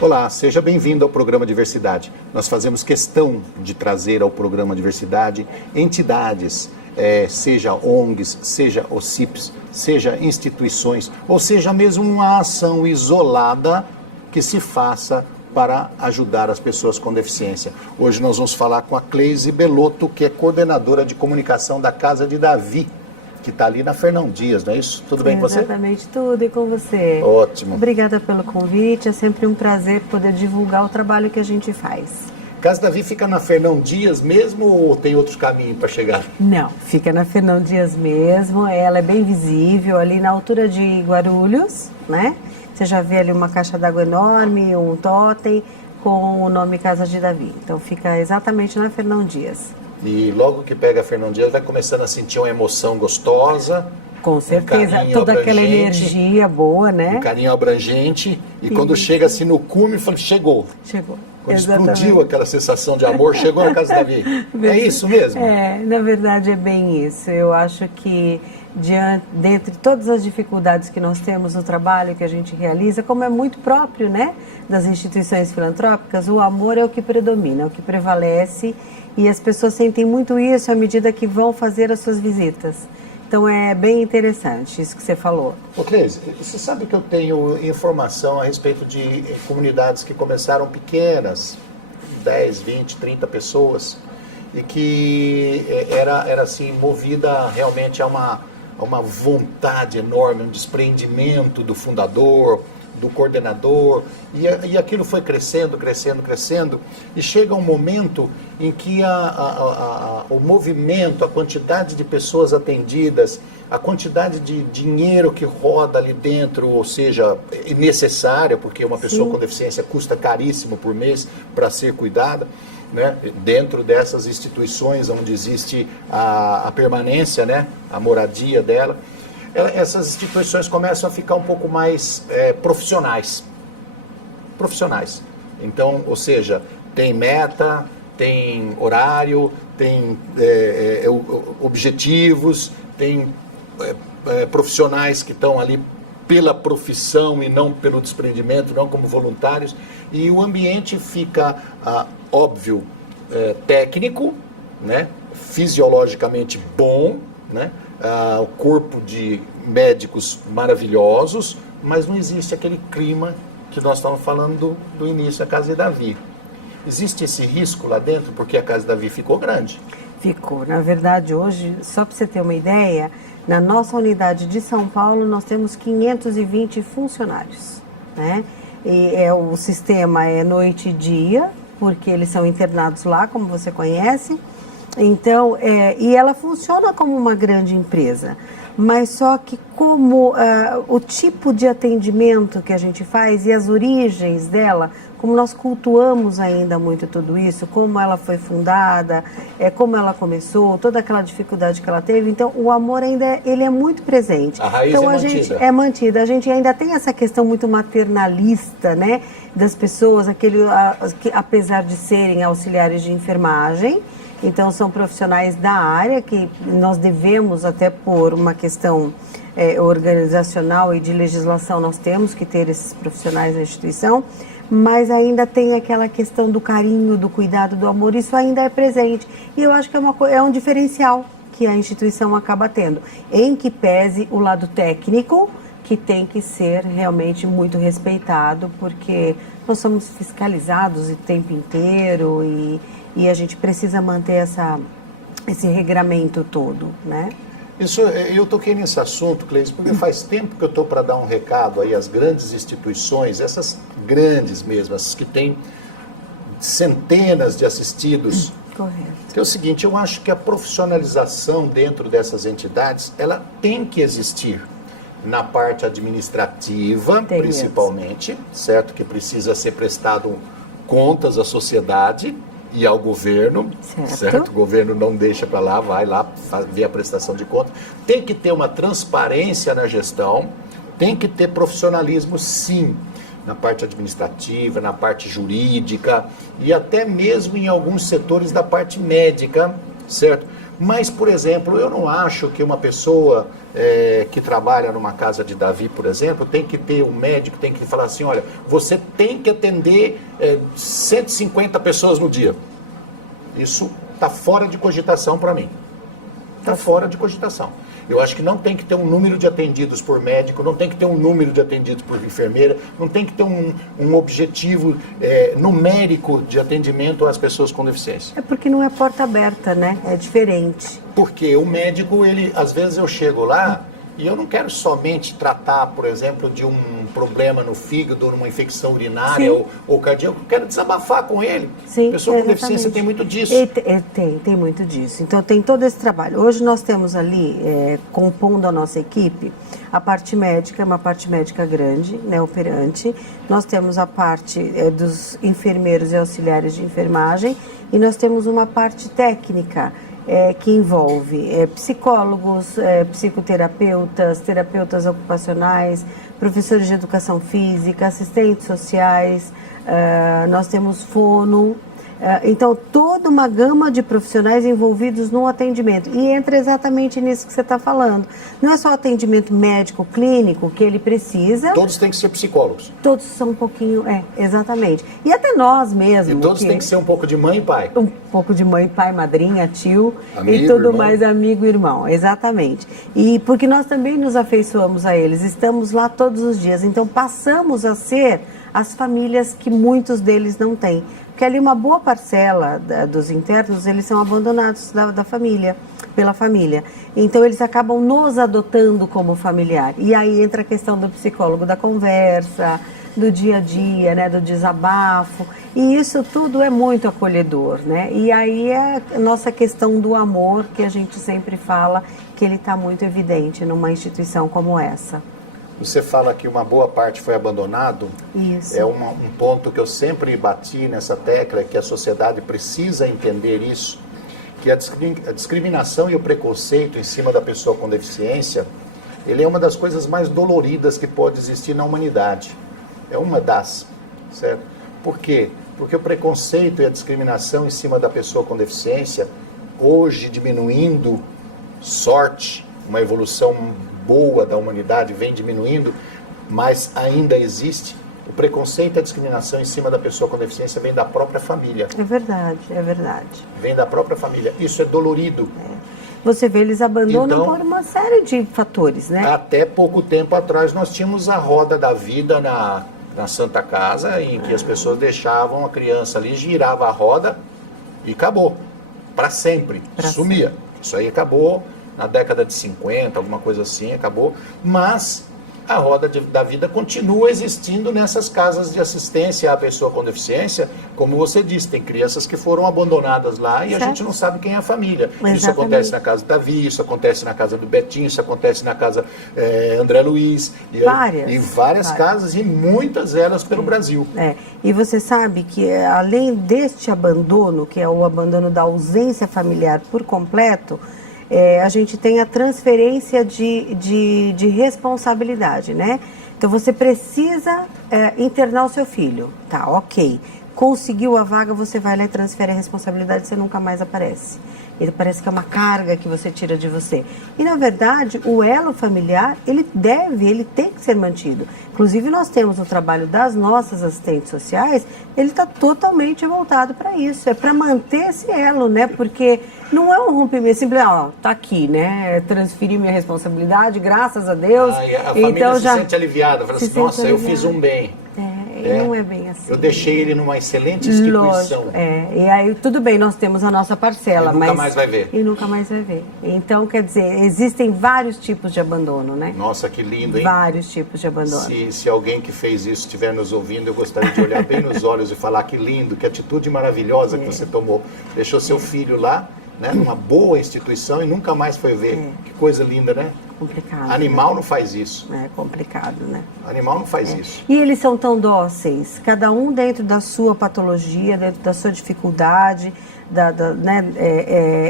Olá, seja bem-vindo ao programa Diversidade. Nós fazemos questão de trazer ao programa Diversidade entidades, seja ONGs, seja OCIPs, seja instituições, ou seja mesmo uma ação isolada que se faça para ajudar as pessoas com deficiência. Hoje nós vamos falar com a Cleise Belotto, que é coordenadora de comunicação da Casa de Davi, que está ali na Fernão Dias, não é isso? Tudo bem com você? Exatamente, tudo, e com você? Ótimo. Obrigada pelo convite, é sempre um prazer poder divulgar o trabalho que a gente faz. Casa Davi fica na Fernão Dias mesmo ou tem outro caminho para chegar? Não, fica na Fernão Dias mesmo, ela é bem visível, ali na altura de Guarulhos, né? Você já vê ali uma caixa d'água enorme, um totem com o nome Casa de Davi. Então fica exatamente na Fernão Dias. E logo que pega a Fernão Dias vai começando a sentir uma emoção gostosa. Com certeza, toda aquela energia boa, né? Um carinho abrangente. E quando chega assim no cume, fala, chegou. Chegou. Quando Exatamente. explodiu aquela sensação de amor, chegou na Casa Davi. É isso mesmo? Na verdade é bem isso. Eu acho que dentre todas as dificuldades que nós temos no trabalho que a gente realiza, como é muito próprio, né, das instituições filantrópicas, o amor é o que predomina, é o que prevalece, e as pessoas sentem muito isso à medida que vão fazer as suas visitas. Então é bem interessante isso que você falou. Ô Cleise, você sabe que eu tenho informação a respeito de comunidades que começaram pequenas, 10, 20, 30 pessoas, e que era assim, movida realmente a uma vontade enorme, um desprendimento do fundador, do coordenador, e aquilo foi crescendo, crescendo, crescendo, e chega um momento em que o movimento, a quantidade de pessoas atendidas, a quantidade de dinheiro que roda ali dentro, ou seja, é necessária, porque uma pessoa com deficiência custa caríssimo por mês para ser cuidada, né, dentro dessas instituições onde existe a permanência, né, a moradia dela, essas instituições começam a ficar um pouco mais profissionais. Então, ou seja, tem meta, tem horário, tem objetivos, tem profissionais que estão ali pela profissão e não pelo desprendimento, não como voluntários, e o ambiente fica, óbvio, técnico, né, fisiologicamente bom, né, o corpo de médicos maravilhosos, mas não existe aquele clima que nós estávamos falando do início da Casa de Davi. Existe esse risco lá dentro porque a Casa de Davi ficou grande? Ficou. Na verdade, hoje, só para você ter uma ideia, na nossa unidade de São Paulo nós temos 520 funcionários, né? E o sistema é noite e dia, porque eles são internados lá, como você conhece. Então, e ela funciona como uma grande empresa, mas só que como o tipo de atendimento que a gente faz e as origens dela, como nós cultuamos ainda muito tudo isso, como ela foi fundada, como ela começou, toda aquela dificuldade que ela teve, então o amor ainda ele é muito presente. A raiz então, é mantida. Gente é mantida. A gente ainda tem essa questão muito maternalista, né, das pessoas, que apesar de serem auxiliares de enfermagem, então são profissionais da área que nós devemos, até por uma questão organizacional e de legislação, nós temos que ter esses profissionais na instituição, mas ainda tem aquela questão do carinho, do cuidado, do amor, isso ainda é presente. E eu acho que é um diferencial que a instituição acaba tendo, em que pese o lado técnico, que tem que ser realmente muito respeitado, porque nós somos fiscalizados o tempo inteiro e a gente precisa manter esse regramento todo, né? Isso, eu toquei nesse assunto, Cleise, porque faz tempo que eu estou para dar um recado aí às grandes instituições, essas grandes mesmo, essas que têm centenas de assistidos. Correto. Que é o seguinte, eu acho que a profissionalização dentro dessas entidades, ela tem que existir na parte administrativa, principalmente, certo? Que precisa ser prestado contas à sociedade e ao governo, certo? O governo não deixa para lá, vai lá ver a prestação de contas. Tem que ter uma transparência na gestão, tem que ter profissionalismo, sim, na parte administrativa, na parte jurídica e até mesmo em alguns setores da parte médica, certo? Mas, por exemplo, eu não acho que uma pessoa que trabalha numa casa de Davi, por exemplo, tem que ter um médico, tem que falar assim, olha, você tem que atender 150 pessoas no dia. Isso está fora de cogitação para mim. Está fora de cogitação. Eu acho que não tem que ter um número de atendidos por médico, não tem que ter um número de atendidos por enfermeira, não tem que ter um objetivo numérico de atendimento às pessoas com deficiência. É porque não é porta aberta, né? É diferente. Porque o médico, às vezes eu chego lá e eu não quero somente tratar, por exemplo, de um problema no fígado, numa infecção urinária ou cardíaca, eu quero desabafar com ele. Sim, pessoa com deficiência tem muito disso. Tem muito disso. Então tem todo esse trabalho. Hoje nós temos ali, compondo a nossa equipe, a parte médica, uma parte médica grande, né, operante. Nós temos a parte dos enfermeiros e auxiliares de enfermagem e nós temos uma parte técnica, que envolve psicólogos, psicoterapeutas, terapeutas ocupacionais, professores de educação física, assistentes sociais, nós temos fono. Então, toda uma gama de profissionais envolvidos no atendimento. E entra exatamente nisso que você está falando. Não é só atendimento médico, clínico, que ele precisa. Todos têm que ser psicólogos. Todos são um pouquinho, exatamente. E até nós mesmos. E todos têm que ser um pouco de mãe e pai. Um pouco de mãe, pai, madrinha, tio, amigo, e tudo irmão. mais, amigo e irmão, exatamente. E porque nós também nos afeiçoamos a eles, estamos lá todos os dias. Então, passamos a ser as famílias que muitos deles não têm. Porque ali uma boa parcela dos internos, eles são abandonados da família, pela família. Então, eles acabam nos adotando como familiar. E aí entra a questão do psicólogo da conversa, do dia a dia, né, do desabafo. E isso tudo é muito acolhedor, né? E aí é a nossa questão do amor, que a gente sempre fala, que ele está muito evidente numa instituição como essa. Você fala que uma boa parte foi abandonado. Isso. É um ponto que eu sempre bati nessa tecla, que a sociedade precisa entender isso, que a discriminação e o preconceito em cima da pessoa com deficiência, ele é uma das coisas mais doloridas que pode existir na humanidade. É uma das, certo? Por quê? Porque o preconceito e a discriminação em cima da pessoa com deficiência, hoje diminuindo, sorte, uma evolução boa da humanidade vem diminuindo, mas ainda existe. O preconceito e a discriminação em cima da pessoa com deficiência vem da própria família. É verdade, é verdade. Vem da própria família. Isso é dolorido. Você vê, eles abandonam Então, por uma série de fatores, né? Até pouco tempo atrás nós tínhamos a roda da vida na Santa Casa, em que as pessoas deixavam a criança ali, girava a roda e acabou. Para sempre. Sumia. Isso aí acabou na década de 50, alguma coisa assim, acabou. Mas a roda da vida continua existindo nessas casas de assistência à pessoa com deficiência. Como você disse, tem crianças que foram abandonadas lá e a gente não sabe quem é a família. Exatamente. Isso acontece na casa do Davi, isso acontece na casa do Betinho, isso acontece na casa André Luiz. Em várias casas, e muitas delas pelo Brasil. E você sabe que além deste abandono, que é o abandono da ausência familiar por completo, a gente tem a transferência de responsabilidade, né? Então, você precisa internar o seu filho, tá, ok. Conseguiu a vaga, você vai lá e transfere a responsabilidade, você nunca mais aparece. Ele parece que é uma carga que você tira de você. E, na verdade, o elo familiar, ele tem que ser mantido. Inclusive, nós temos o trabalho das nossas assistentes sociais, ele está totalmente voltado para isso. É para manter esse elo, né? Porque não é um rompimento simples, tá aqui, né? Transferi minha responsabilidade, graças a Deus. E a família então, se sente aliviada, fala assim, nossa, eu fiz um bem. Não é bem assim. Eu deixei ele numa excelente instituição. Lógico, e aí tudo bem, nós temos a nossa parcela, mas... nunca mais vai ver. E nunca mais vai ver. Então, quer dizer, existem vários tipos de abandono, né? Nossa, que lindo, hein? Vários tipos de abandono. Se alguém que fez isso estiver nos ouvindo, eu gostaria de olhar bem nos olhos e falar que lindo, que atitude maravilhosa que você tomou. Deixou seu filho lá, né, numa boa instituição e nunca mais foi ver. Que coisa linda, né? Complicado. Animal né? não faz isso. É complicado, né? Animal não faz isso. E eles são tão dóceis, cada um dentro da sua patologia, dentro da sua dificuldade,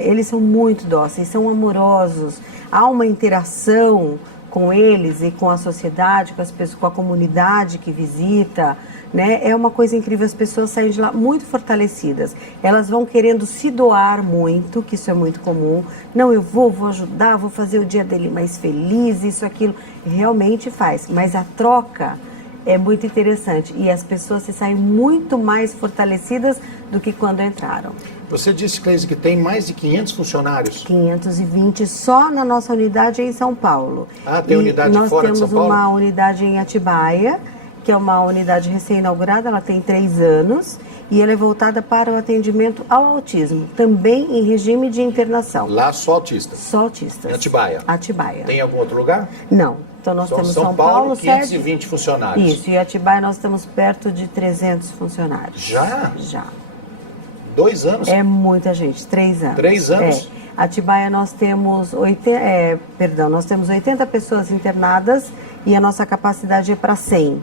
eles são muito dóceis, são amorosos. Há uma interação com eles e com a sociedade, com as pessoas, com a comunidade que visita, né? É uma coisa incrível, as pessoas saem de lá muito fortalecidas. Elas vão querendo se doar muito, que isso é muito comum. Não, eu vou ajudar, vou fazer o dia dele mais feliz, isso, aquilo. Realmente faz, mas a troca é muito interessante e as pessoas se saem muito mais fortalecidas do que quando entraram. Você disse, Cleise, que tem mais de 500 funcionários. 520 só na nossa unidade em São Paulo. Ah, tem unidade fora de São Paulo? Nós temos uma unidade em Atibaia, que é uma unidade recém-inaugurada, ela tem 3 anos e ela é voltada para o atendimento ao autismo, também em regime de internação. Lá só autistas? Só autistas. Em Atibaia? Atibaia. Tem algum outro lugar? Não. Então nós temos São Paulo 520 funcionários. Isso, e Atibaia nós estamos perto de 300 funcionários. Já? Já. 2 anos? É muita gente, 3 anos. 3 anos? É. Atibaia nós temos 80 pessoas internadas e a nossa capacidade é para 100.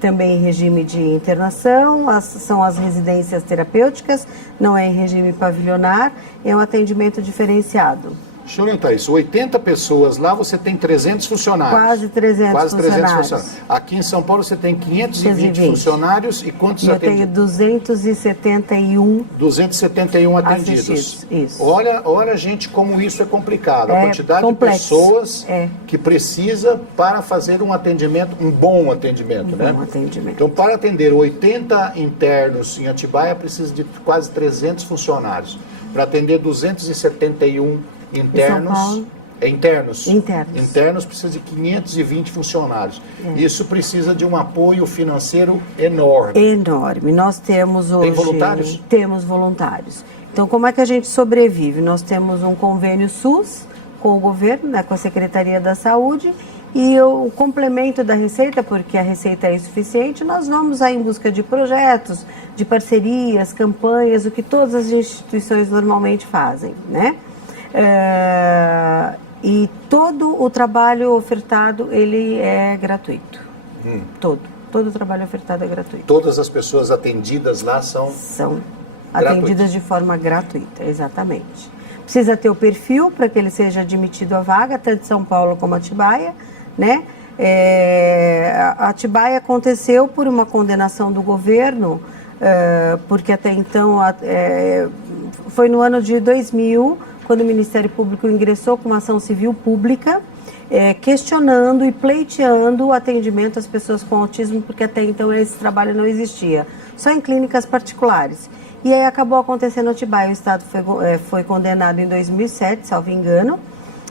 Também em regime de internação, são as residências terapêuticas, não é em regime pavilionar, é um atendimento diferenciado. Deixa eu orientar isso. 80 pessoas lá, você tem 300 funcionários. Quase 300 funcionários. Aqui em São Paulo você tem 520 funcionários e quantos atendidos? Eu tenho 271. 271 atendidos. Isso. Olha, gente, como isso é complicado. A quantidade complexo. De pessoas que precisa para fazer um atendimento, um bom atendimento, né? Bom atendimento. Então, para atender 80 internos em Atibaia, precisa de quase 300 funcionários. Para atender 271 internos precisa de 520 funcionários. Isso precisa de um apoio financeiro enorme. Enorme. Nós temos hoje... Tem voluntários? Temos voluntários. Então, como é que a gente sobrevive? Nós temos um convênio SUS com o governo, né, com a Secretaria da Saúde, e o complemento da receita, porque a receita é insuficiente, nós vamos aí em busca de projetos, de parcerias, campanhas, o que todas as instituições normalmente fazem, né? E todo o trabalho ofertado, ele é gratuito. Todo o trabalho ofertado é gratuito. Todas as pessoas atendidas lá são atendidas de forma gratuita, exatamente. Precisa ter o perfil para que ele seja admitido à vaga, tanto São Paulo como Atibaia, né? A Atibaia aconteceu por uma condenação do governo, porque até então, foi no ano de 2000, quando o Ministério Público ingressou com uma ação civil pública, questionando e pleiteando o atendimento às pessoas com autismo, porque até então esse trabalho não existia, só em clínicas particulares. E aí acabou acontecendo em Atibaia, o Estado foi condenado em 2007, salvo engano,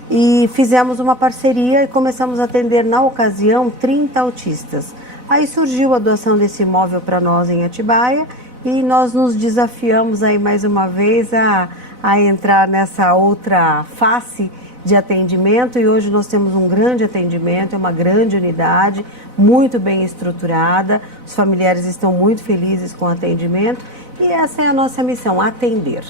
e fizemos uma parceria e começamos a atender, na ocasião, 30 autistas. Aí surgiu a doação desse imóvel para nós em Atibaia e nós nos desafiamos aí mais uma vez a entrar nessa outra face de atendimento, e hoje nós temos um grande atendimento, é uma grande unidade, muito bem estruturada, os familiares estão muito felizes com o atendimento e essa é a nossa missão, atender.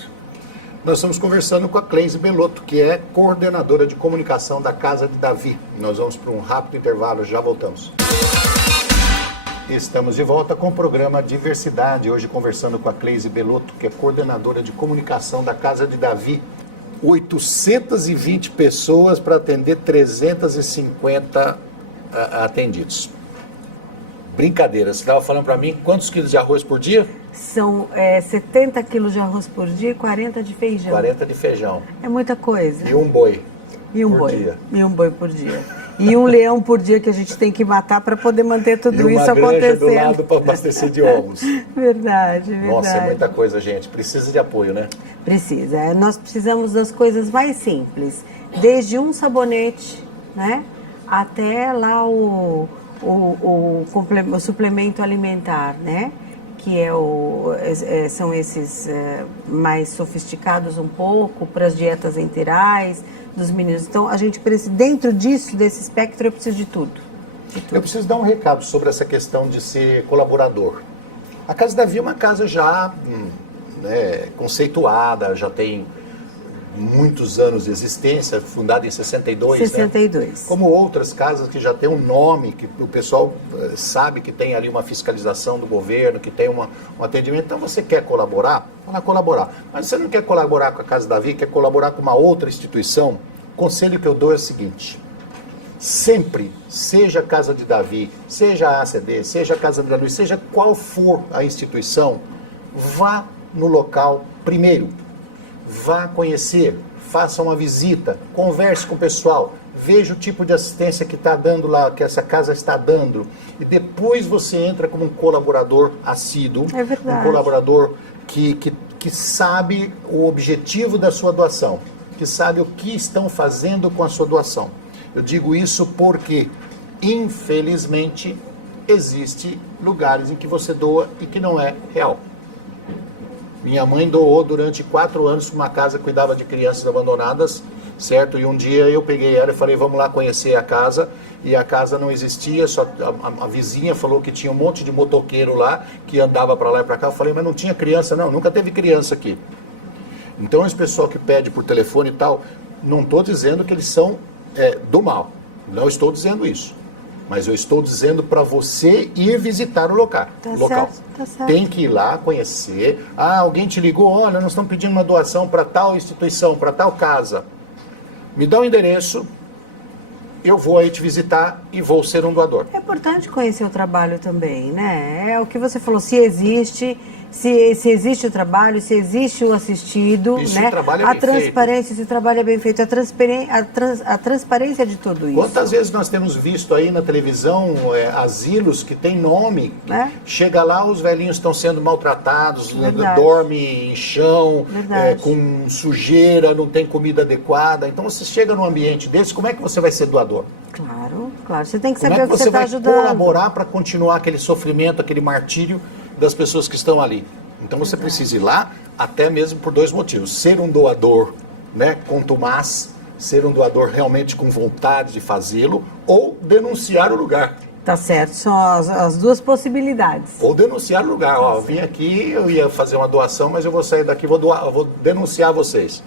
Nós estamos conversando com a Cleise Belotto, que é coordenadora de comunicação da Casa de Davi. Nós vamos para um rápido intervalo, já voltamos. Estamos de volta com o programa Diversidade, hoje conversando com a Cleise Belotto, que é coordenadora de comunicação da Casa de Davi. 820 pessoas para atender 350 atendidos. Brincadeira, você estava falando para mim quantos quilos de arroz por dia? São 70 quilos de arroz por dia e 40 de feijão. 40 de feijão. É muita coisa. E um boi. E um boi. Dia. E um boi por dia. E um leão por dia que a gente tem que matar para poder manter tudo isso acontecendo. Do lado para abastecer de ovos. Verdade. Nossa, é muita coisa, gente. Precisa de apoio, né? Precisa. Nós precisamos das coisas mais simples. Desde um sabonete, né? Até lá o suplemento alimentar, né? Que são esses mais sofisticados um pouco, para as dietas enterais dos meninos. Então, a gente precisa, dentro disso, desse espectro, eu preciso de tudo. Eu preciso dar um recado sobre essa questão de ser colaborador. A Casa Davi é uma casa já conceituada, já tem muitos anos de existência, fundada em 62, 62. Né? Como outras casas que já tem um nome, que o pessoal sabe que tem ali uma fiscalização do governo, que tem um atendimento. Então você quer colaborar? Vai lá colaborar. Mas você não quer colaborar com a Casa Davi, quer colaborar com uma outra instituição? O conselho que eu dou é o seguinte: sempre, seja a Casa de Davi, seja a ACD, seja a Casa da Luz, seja qual for a instituição, vá no local primeiro. Vá conhecer, faça uma visita, converse com o pessoal, veja o tipo de assistência que está dando lá, que essa casa está dando. E depois você entra como um colaborador assíduo, um colaborador que sabe o objetivo da sua doação, que sabe o que estão fazendo com a sua doação. Eu digo isso porque, infelizmente, existe lugares em que você doa e que não é real. Minha mãe doou durante 4 anos para uma casa que cuidava de crianças abandonadas, certo? E um dia eu peguei ela e falei, vamos lá conhecer a casa. E a casa não existia, só a vizinha falou que tinha um monte de motoqueiro lá, que andava para lá e para cá. Eu falei, mas não tinha criança? Não, nunca teve criança aqui. Então esse pessoal que pede por telefone e tal, não estou dizendo que eles são do mal. Não estou dizendo isso. Mas eu estou dizendo para você ir visitar o local. Tá certo. Tem que ir lá conhecer. Ah, alguém te ligou, olha, nós estamos pedindo uma doação para tal instituição, para tal casa. Me dá o endereço, eu vou aí te visitar e vou ser um doador. É importante conhecer o trabalho também, né? É o que você falou, se existe o trabalho, se existe o assistido, e né? O trabalho é a bem transparência, feito. se o trabalho é bem feito, a transparência de tudo isso. Quantas vezes nós temos visto aí na televisão asilos que tem nome, chega lá, os velhinhos estão sendo maltratados, dormem em chão, com sujeira, não tem comida adequada. Então você chega num ambiente desse, como é que você vai ser doador? Claro, você tem que Como saber é que o que você está ajudando. Como é que você vai colaborar para continuar aquele sofrimento, aquele martírio das pessoas que estão ali? Então você precisa ir lá, até mesmo por 2 motivos. Ser um doador, né, contumaz, ser um doador realmente com vontade de fazê-lo, ou denunciar o lugar. Tá certo, são as 2 possibilidades. Ou denunciar o lugar. Ó, eu vim aqui, eu ia fazer uma doação, mas eu vou sair daqui, vou denunciar vocês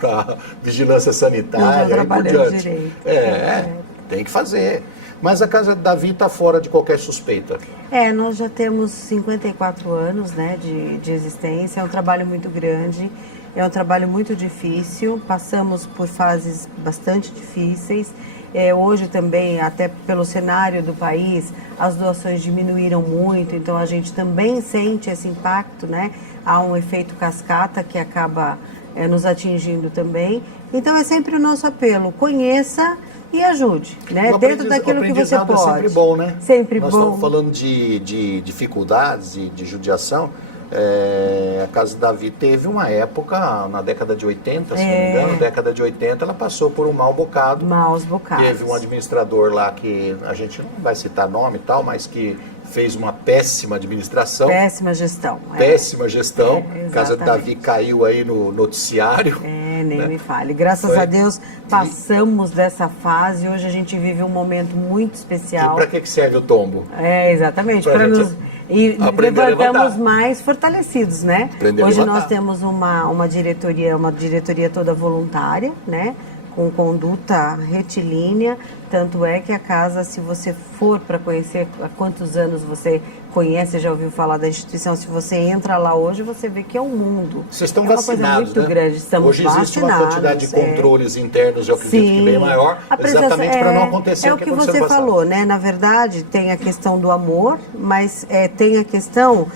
para vigilância sanitária e por diante. Tem que fazer. Mas a Casa de Davi está fora de qualquer suspeita. Nós já temos 54 anos, né, de existência, é um trabalho muito grande, é um trabalho muito difícil, passamos por fases bastante difíceis. Hoje também, até pelo cenário do país, as doações diminuíram muito, então a gente também sente esse impacto, né? Há um efeito cascata que acaba nos atingindo também. Então é sempre o nosso apelo, conheça e ajude, né? Dentro daquilo que você pode. É sempre bom, né? Sempre Nós bom. estamos falando de dificuldades e de judiação. A Casa de Davi teve uma época, na década de 80, se não me engano, na década de 80, ela passou por um mau bocado. Maus bocados. Teve um administrador lá que, a gente não vai citar nome e tal, mas que fez uma péssima administração. Péssima gestão. Péssima gestão. Casa de Davi caiu aí no noticiário. Nem me fale. Graças a Deus passamos dessa fase. Hoje a gente vive um momento muito especial. E para que serve o tombo? Exatamente. Para nos... E levantamos mais fortalecidos, né? Hoje nós temos uma diretoria toda voluntária, né? Com conduta retilínea, tanto é que a casa, se você for para conhecer há quantos anos você conhece, já ouviu falar da instituição, se você entra lá hoje, você vê que é um mundo. Vocês estão vacinados, uma coisa muito grande. Estamos hoje existe uma quantidade de controles internos, eu acredito que bem maior, exatamente para não acontecer o que você falou, né? Na verdade, tem a questão do amor, mas tem a questão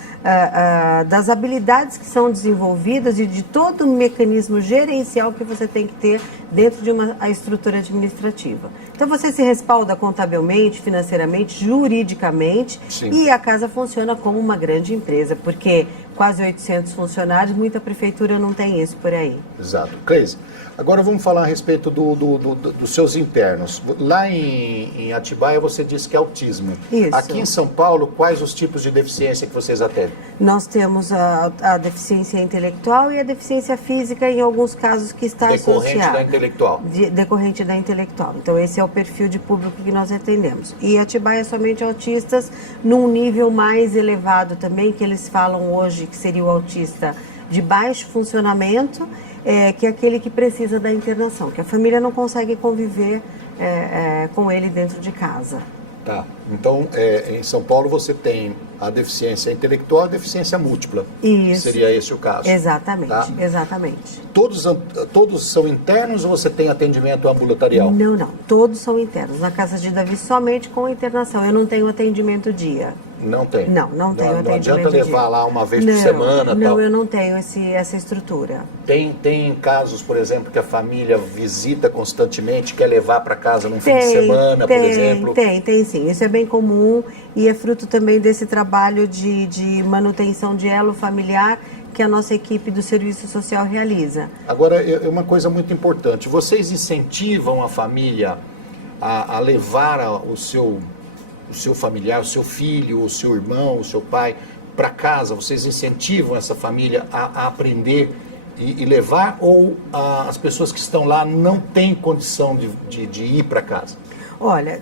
das habilidades que são desenvolvidas e de todo o mecanismo gerencial que você tem que ter dentro de uma estrutura administrativa. Então você se respalda contabilmente, financeiramente, juridicamente. Sim. E a casa funciona como uma grande empresa, porque quase 800 funcionários, muita prefeitura não tem isso por aí. Exato. Cleise, agora vamos falar a respeito dos seus internos. Lá em Atibaia você disse que é autismo. Isso. Aqui em São Paulo, quais os tipos de deficiência que vocês atendem? Nós temos a deficiência intelectual e a deficiência física, em alguns casos que está associada. Decorrente da intelectual. Decorrente da intelectual. Então esse é o perfil de público que nós atendemos. E Atibaia é somente autistas num nível mais elevado também, que eles falam hoje que seria o autista de baixo funcionamento, que é aquele que precisa da internação, que a família não consegue conviver com ele dentro de casa. Tá. Então, em São Paulo você tem a deficiência intelectual e a deficiência múltipla. Isso. Seria esse o caso. Exatamente, tá? exatamente. Todos são internos ou você tem atendimento ambulatorial? Não. Todos são internos. Na Casa de Davi, somente com internação. Eu não tenho atendimento dia. Não tem? Não tenho atendimento dia. Não adianta levar lá uma vez por semana? Não, tal. eu não tenho essa estrutura. Tem casos, por exemplo, que a família visita constantemente, quer levar para casa num fim de semana, por exemplo? Tem sim. Isso é bem comum e é fruto também desse trabalho de manutenção de elo familiar que a nossa equipe do Serviço Social realiza. Agora, uma coisa muito importante. Vocês incentivam a família a levar o seu familiar, o seu filho, o seu irmão, o seu pai para casa? Vocês incentivam essa família a aprender e levar, ou as pessoas que estão lá não têm condição de ir para casa? Olha,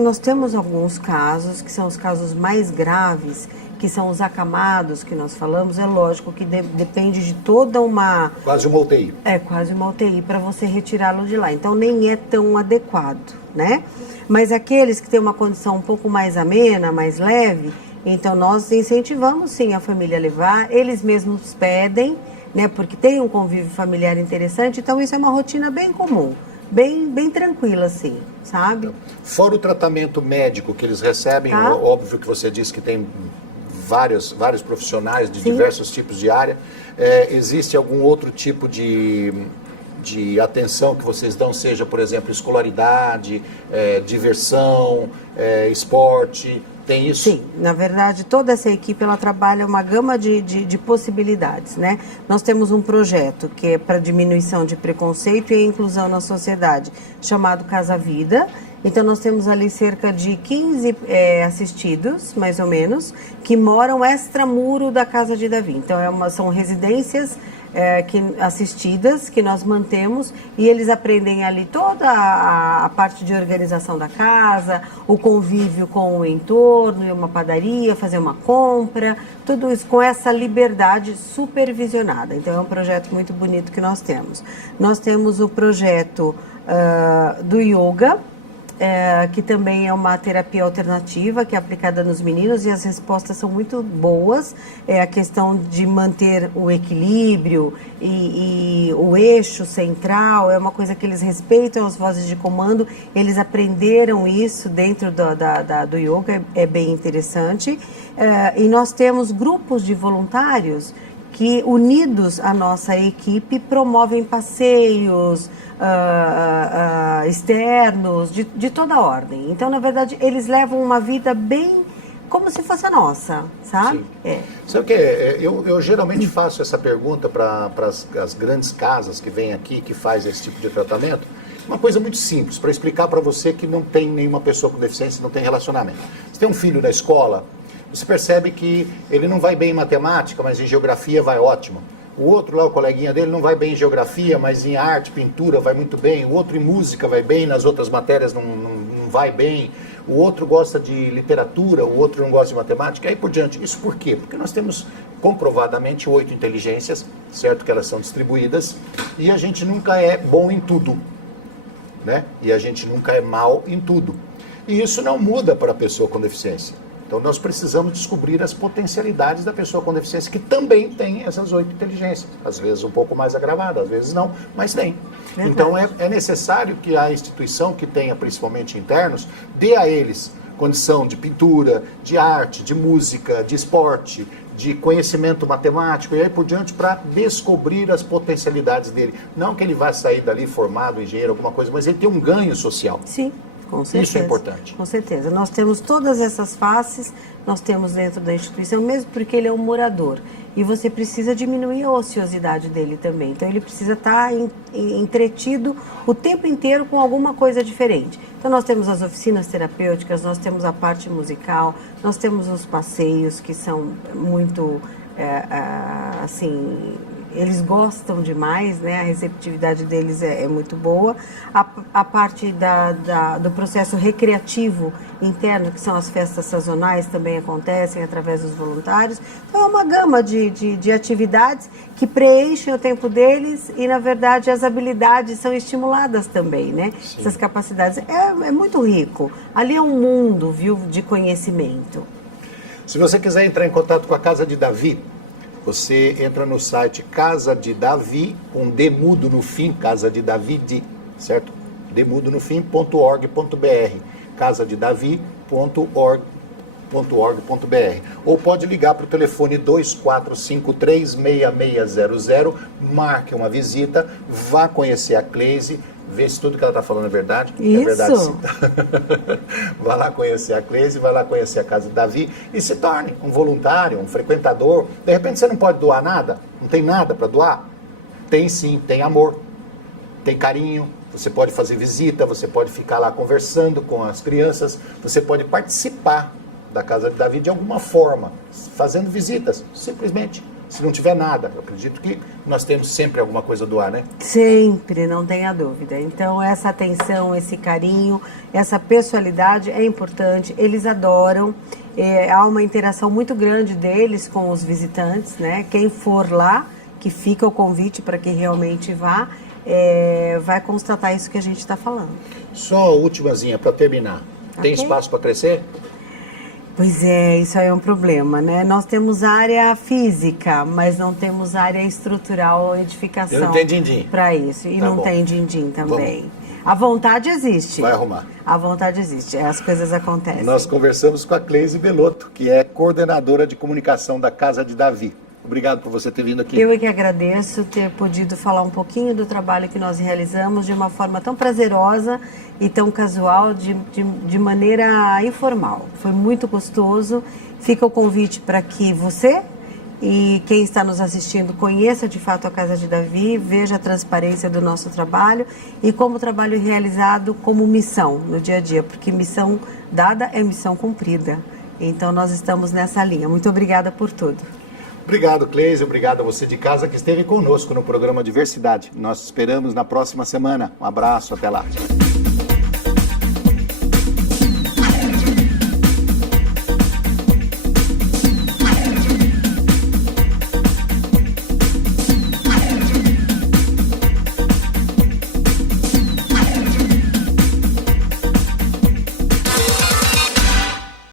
nós temos alguns casos que são os casos mais graves, que são os acamados que nós falamos. É lógico que depende de toda uma... Quase uma UTI. É, quase uma UTI para você retirá-lo de lá. Então nem é tão adequado, né? Mas aqueles que têm uma condição um pouco mais amena, mais leve, então nós incentivamos sim a família a levar, eles mesmos pedem, né? Porque tem um convívio familiar interessante, então isso é uma rotina bem comum, bem tranquila assim, sabe? Fora o tratamento médico que eles recebem, Tá. Óbvio que você disse que tem vários profissionais de Sim. diversos tipos de área, existe algum outro tipo de atenção que vocês dão, seja, por exemplo, escolaridade, diversão, esporte, tem isso? Sim, na verdade toda essa equipe ela trabalha uma gama de possibilidades, né? Nós temos um projeto que é para diminuição de preconceito e inclusão na sociedade, chamado Casa Vida. Então nós temos ali cerca de 15 assistidos, mais ou menos, que moram extramuro da Casa de Davi. Então são residências assistidas que nós mantemos, e eles aprendem ali toda a parte de organização da casa, o convívio com o entorno, ir uma padaria, fazer uma compra, tudo isso com essa liberdade supervisionada. Então é um projeto muito bonito que nós temos. Nós temos o projeto do yoga, que também é uma terapia alternativa que é aplicada nos meninos, e as respostas são muito boas. É a questão de manter o equilíbrio e o eixo central, é uma coisa que eles respeitam as vozes de comando, eles aprenderam isso dentro do yoga, é bem interessante. E nós temos grupos de voluntários que, unidos à nossa equipe, promovem passeios externos, de toda ordem. Então, na verdade, eles levam uma vida bem como se fosse a nossa, sabe? Sabe o que eu geralmente faço essa pergunta para as grandes casas que vêm aqui, que faz esse tipo de tratamento. Uma coisa muito simples, para explicar para você que não tem nenhuma pessoa com deficiência, não tem relacionamento. Você tem um filho na escola, você percebe que ele não vai bem em matemática, mas em geografia vai ótimo. O outro lá, o coleguinha dele, não vai bem em geografia, mas em arte, pintura vai muito bem. O outro em música vai bem, nas outras matérias não vai bem. O outro gosta de literatura, o outro não gosta de matemática, e aí por diante. Isso por quê? Porque nós temos comprovadamente 8 inteligências, certo que elas são distribuídas, e a gente nunca é bom em tudo, né? E a gente nunca é mal em tudo. E isso não muda para a pessoa com deficiência. Então nós precisamos descobrir as potencialidades da pessoa com deficiência, que também tem essas 8 inteligências. Às vezes um pouco mais agravada, às vezes não, mas tem. Verdade. Então é necessário que a instituição que tenha, principalmente internos, dê a eles condição de pintura, de arte, de música, de esporte, de conhecimento matemático e aí por diante, para descobrir as potencialidades dele. Não que ele vá sair dali formado, engenheiro, alguma coisa, mas ele tem um ganho social. Sim. Com certeza. Isso é importante. Com certeza. Nós temos todas essas faces, nós temos dentro da instituição, mesmo porque ele é um morador. E você precisa diminuir a ociosidade dele também. Então ele precisa estar entretido o tempo inteiro com alguma coisa diferente. Então nós temos as oficinas terapêuticas, nós temos a parte musical, nós temos os passeios que são muito, assim, eles gostam demais, né? A receptividade deles é muito boa. A parte do processo recreativo interno, que são as festas sazonais, também acontecem através dos voluntários. Então, é uma gama de atividades que preenchem o tempo deles e, na verdade, as habilidades são estimuladas também, né? Sim. Essas capacidades. É muito rico. Ali é um mundo, viu, de conhecimento. Se você quiser entrar em contato com a Casa de Davi, você entra no site Casa de Davi, com D mudo no fim, Casa de Davi, certo? D mudo no fim.org.br, casadedavi.org.br. Ou pode ligar para o telefone 2453-6600, marque uma visita, vá conhecer a Cleise, ver se tudo que ela está falando é verdade. Isso. É verdade, sim. Vai lá conhecer a Cleise, vai lá conhecer a Casa de Davi e se torne um voluntário, um frequentador. De repente você não pode doar nada, não tem nada para doar? Tem sim, tem amor, tem carinho, você pode fazer visita, você pode ficar lá conversando com as crianças, você pode participar da Casa de Davi de alguma forma, fazendo visitas, simplesmente. Se não tiver nada, eu acredito que nós temos sempre alguma coisa a doar, né? Sempre, não tenha dúvida. Então, essa atenção, esse carinho, essa pessoalidade é importante. Eles adoram. Há uma interação muito grande deles com os visitantes, né? Quem for lá, que fica o convite para que realmente vá, vai constatar isso que a gente está falando. Só a ultimazinha para terminar. Tem Ok. espaço para crescer? Pois é, isso aí é um problema, né? Nós temos área física, mas não temos área estrutural, edificação. E não tem din-din. Para isso. E Tá não bom. tem din-din também. A vontade existe. Vai arrumar. A vontade existe, as coisas acontecem. Nós conversamos com a Cleise Belotto, que é coordenadora de comunicação da Casa de Davi. Obrigado por você ter vindo aqui. Eu é que agradeço ter podido falar um pouquinho do trabalho que nós realizamos de uma forma tão prazerosa e tão casual, de maneira informal. Foi muito gostoso. Fica o convite para que você e quem está nos assistindo conheça de fato a Casa de Davi, veja a transparência do nosso trabalho e como o trabalho é realizado como missão no dia a dia, porque missão dada é missão cumprida. Então nós estamos nessa linha. Muito obrigada por tudo. Obrigado, Cleise. Obrigado a você de casa que esteve conosco no programa Diversidade. Nós esperamos na próxima semana. Um abraço, até lá.